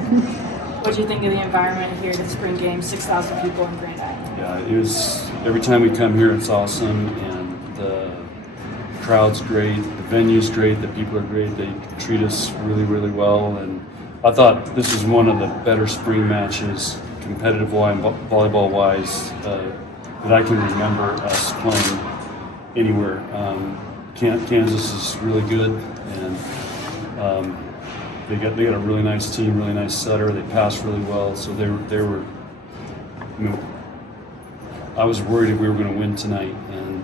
What do you think of the environment here at the spring game? 6,000 people in Grand Island. Yeah, it was. Every time we come here, it's awesome, and the crowd's great, the venue's great, the people are great. They treat us really, really well, and I thought this was one of the better spring matches, competitive-wise, volleyball-wise, that I can remember us playing anywhere. Kansas is really good, and they got a really nice team, really nice setter. They passed really well, so they were. You know, I was worried if we were going to win tonight, and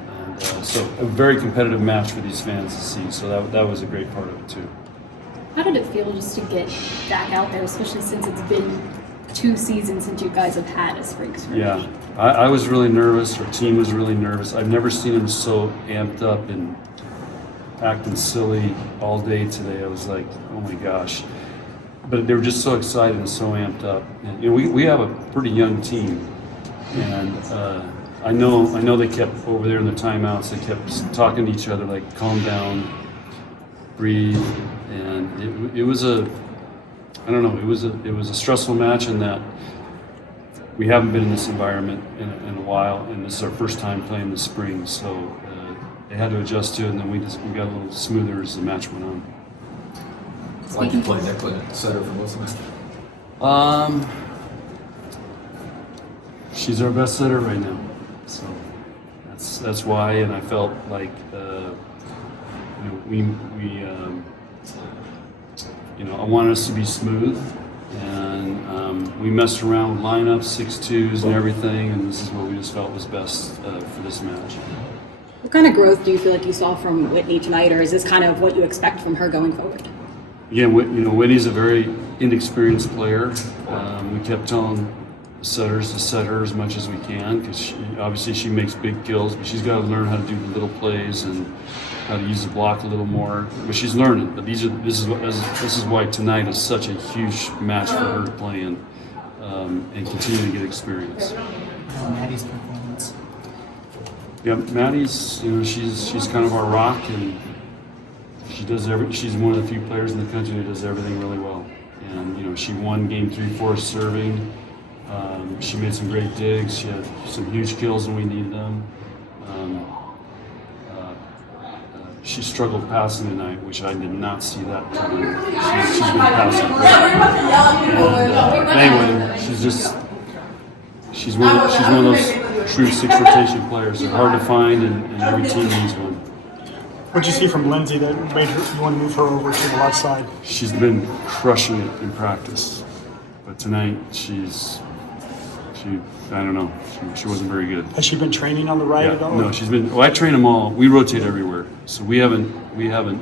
so a very competitive match for these fans to see. So that was a great part of it too. How did it feel just to get back out there, especially since it's been 2 seasons since you guys have had a spring scrimmage? Yeah, I was really nervous. Our team was really nervous. I've never seen them so amped up and acting silly all day today. I was like, oh my gosh. But they were just so excited and so amped up. And, you know, we have a pretty young team, and I know they kept over there in the timeouts. They kept talking to each other like, calm down, breathe, and it was a. I don't know. It was a stressful match in that we haven't been in this environment in a while, and this is our first time playing the spring. So they had to adjust to it, and then we got a little smoother as the match went on. Why did you play Nicola setter for most of it? She's our best setter right now, so that's why. And I felt like I wanted us to be smooth, and we messed around with lineups, 6-2s, and everything, and this is what we just felt was best for this match. What kind of growth do you feel like you saw from Whitney tonight, or is this kind of what you expect from her going forward? Again, Whitney's a very inexperienced player. We kept telling the setters to set her as much as we can, because obviously she makes big kills, but she's got to learn how to do the little plays and how to use the block a little more. But she's learning. But this is why tonight is such a huge match for her to play in and continue to get experience. Maddie's performance. Yeah, Maddie's she's kind of our rock, and she's one of the few players in the country that does everything really well. And she won game 3-4 serving. She made some great digs. She had some huge kills when we needed them. She struggled passing tonight, which I did not see that coming. She's been passing great. Anyway, she's one of those true 6 rotation players. They're hard to find, and every team needs one. What did you see from Lindsay that made you want to move her over to the left side? She's been crushing it in practice, but tonight I don't know. She wasn't very good. Has she been training on the right at all? No, she's been. Well, I train them all. We rotate everywhere, so we haven't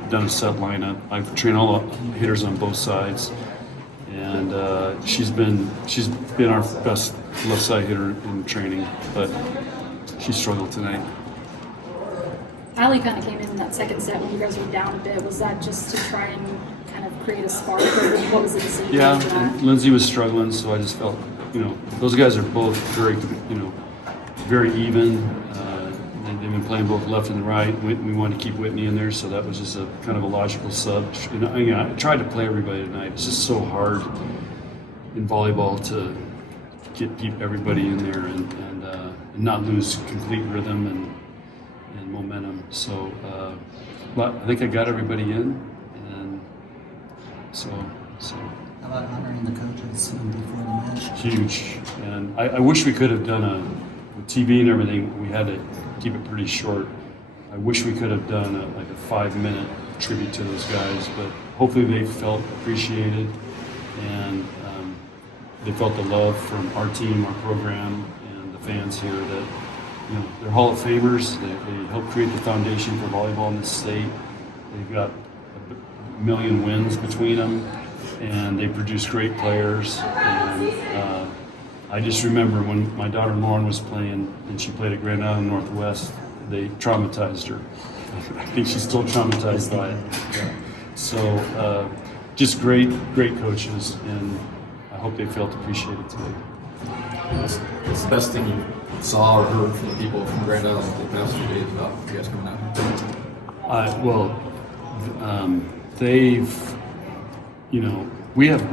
done a set lineup. I've trained all the hitters on both sides, and she's been our best left side hitter in training, but she struggled tonight. Allie kind of came in that second set when you guys were down a bit. Was that just to try and kind of create a spark, or what was the decision? Yeah, and Lindsay was struggling, so I just felt, those guys are both very even. They've been playing both left and right. We wanted to keep Whitney in there, so that was just a kind of a logical sub. I tried to play everybody tonight. It's just so hard in volleyball to keep everybody in there and not lose complete rhythm and momentum. So, but I think I got everybody in, and so. How about honoring the coaches before the match? Huge, and I wish we could have done with TV and everything. We had to keep it pretty short. I wish we could have done a 5-minute tribute to those guys, but hopefully they felt appreciated, and they felt the love from our team, our program, and the fans here that they're Hall of Famers. They helped create the foundation for volleyball in this state. They've got a million wins between them, and they produce great players. And I just remember when my daughter Lauren was playing, and she played at Grand Island Northwest, they traumatized her. I think she's still traumatized by it. Yeah. So just great coaches, and I hope they felt appreciated today. What's the best thing you saw or heard from the people from Grand Island the past few days about you guys coming out? They've, We have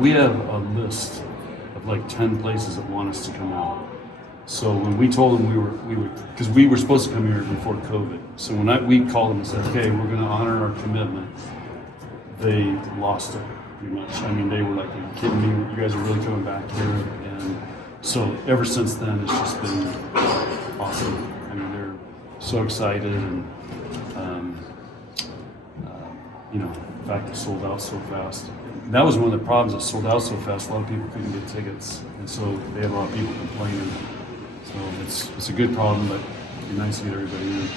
a list of like 10 places that want us to come out. So when we told them we were because we were supposed to come here before COVID. So when we called them and said, okay, we're going to honor our commitment, they lost it pretty much. I mean, they were like, are you kidding me? You guys are really coming back here? And so ever since then, it's just been awesome. I mean, they're so excited, and the fact it sold out so fast. And that was one of the problems. It sold out so fast. A lot of people couldn't get tickets, and so they had a lot of people complaining. So it's a good problem, but it'd be nice to get everybody in.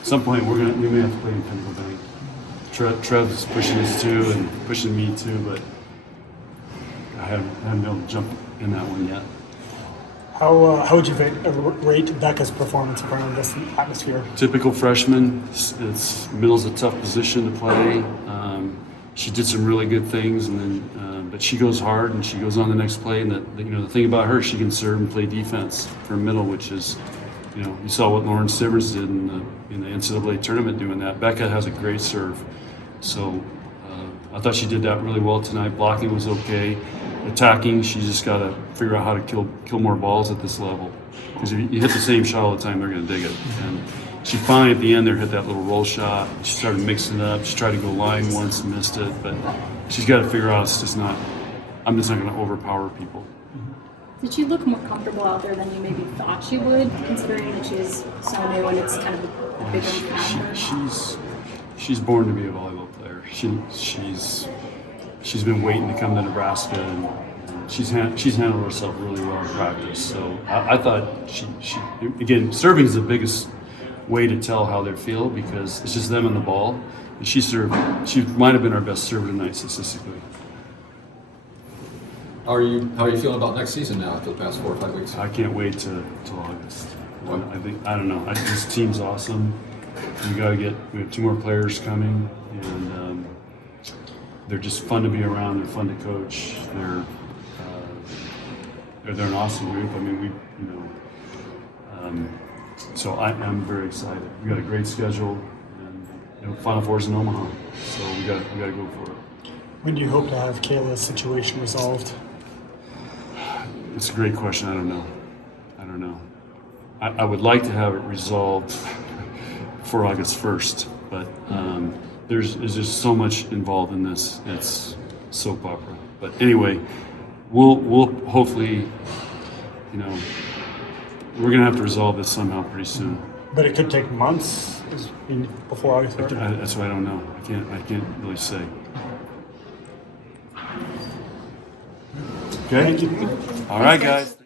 At some point, we may have to play in Pennsylvania. Trev's pushing us too, and pushing me too, but I haven't been able to jump in that one yet. How would you rate Becca's performance around this atmosphere? Typical freshman. Middle's a tough position to play. She did some really good things, and then but she goes hard and she goes on the next play. And the thing about her, she can serve and play defense for middle, which is, you saw what Lauren Sivers did in the NCAA tournament doing that. Becca has a great serve, so I thought she did that really well tonight. Blocking was okay. Attacking, she just got to figure out how to kill more balls at this level. Because if you hit the same shot all the time, they're going to dig it. And she finally at the end there hit that little roll shot. She started mixing it up. She tried to go line once, missed it. But she's got to figure out it's just not. I'm just not going to overpower people. Did she look more comfortable out there than you maybe thought she would, considering that she's so new and it's kind of a bigger impact? She's born to be a volleyball player. She's been waiting to come to Nebraska, and she's handled herself really well in practice. So I thought she again, serving is the biggest way to tell how they feel, because it's just them and the ball. And she might have been our best server tonight statistically. How are you feeling about next season now after the past 4 or 5 weeks? I can't wait till August. I don't know. This team's awesome. We have 2 more players coming, and they're just fun to be around. They're fun to coach. They're an awesome group. I mean, so I'm very excited. We got a great schedule, and Final Four's in Omaha, so we got to go for it. When do you hope to have Kayla's situation resolved? It's a great question. I don't know. I would like to have it resolved for August 1st, but there's just so much involved in this. It's soap opera. But anyway, we'll hopefully, we're gonna have to resolve this somehow pretty soon. But it could take months before August 1st. That's what I don't know. I can't really say. Okay. Thank you. All right, guys.